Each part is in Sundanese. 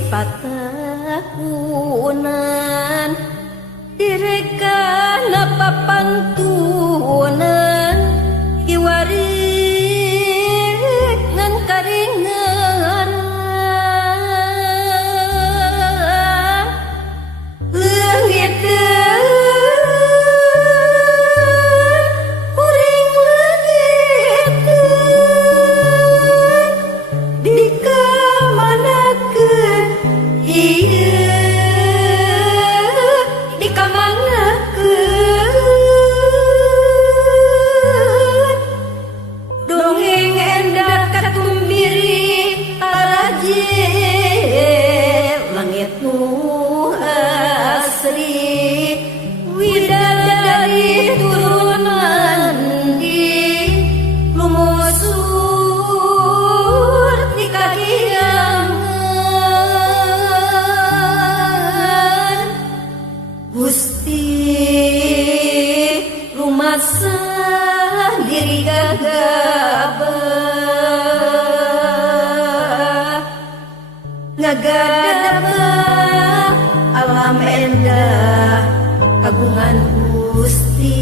sifat takunan direkan apa pantunan kiwarik ngan karingaran leungit kuring leungit dikamanakeun ieu dikamanakeun dongeng endah katumbiri araje langit nu asri widadari turunan di lumusur di kahiyangan Gusti rumasah diri gagabah ngagadabah alam endah kagungan Gusti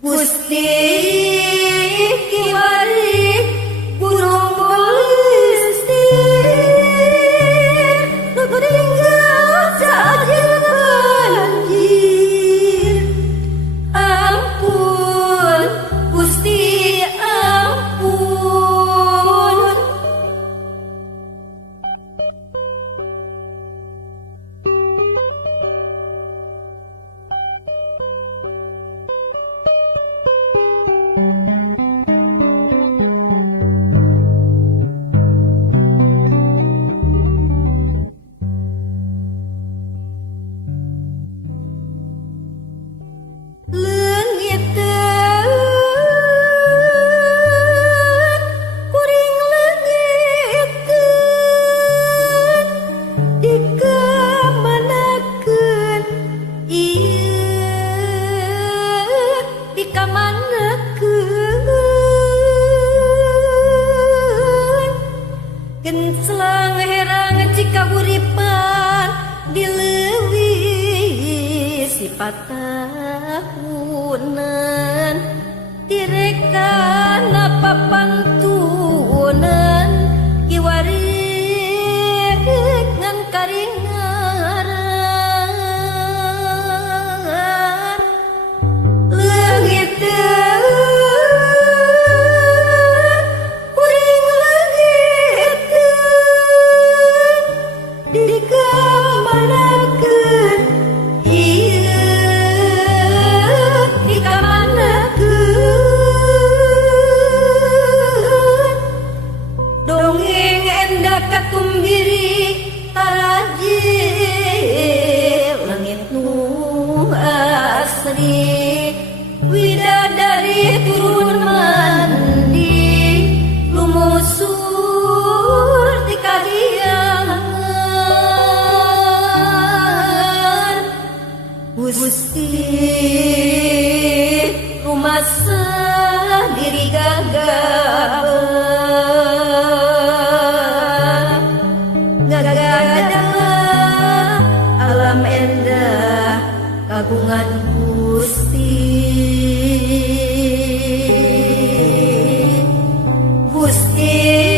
Gusti kiwari gunung belistir nu tinggal saja banjir ampun Gusti ampun leungiteun kuring leungiteun dikamanakeun ieu dikamanakeun gencelang herang cika uripan dileuwih sifat tahunan direkan apa pantunan kiwarik ngan karingaran leungiteun kuring leungiteun dikamanakeun ieu dikamanakeun dongeng endah katumbiri taraje langit nu asri widadari turun mandi lumusur di kahiyangan Gusti rumasah diri gagabah ngagadabah alam endah kagungan Gusti Gusti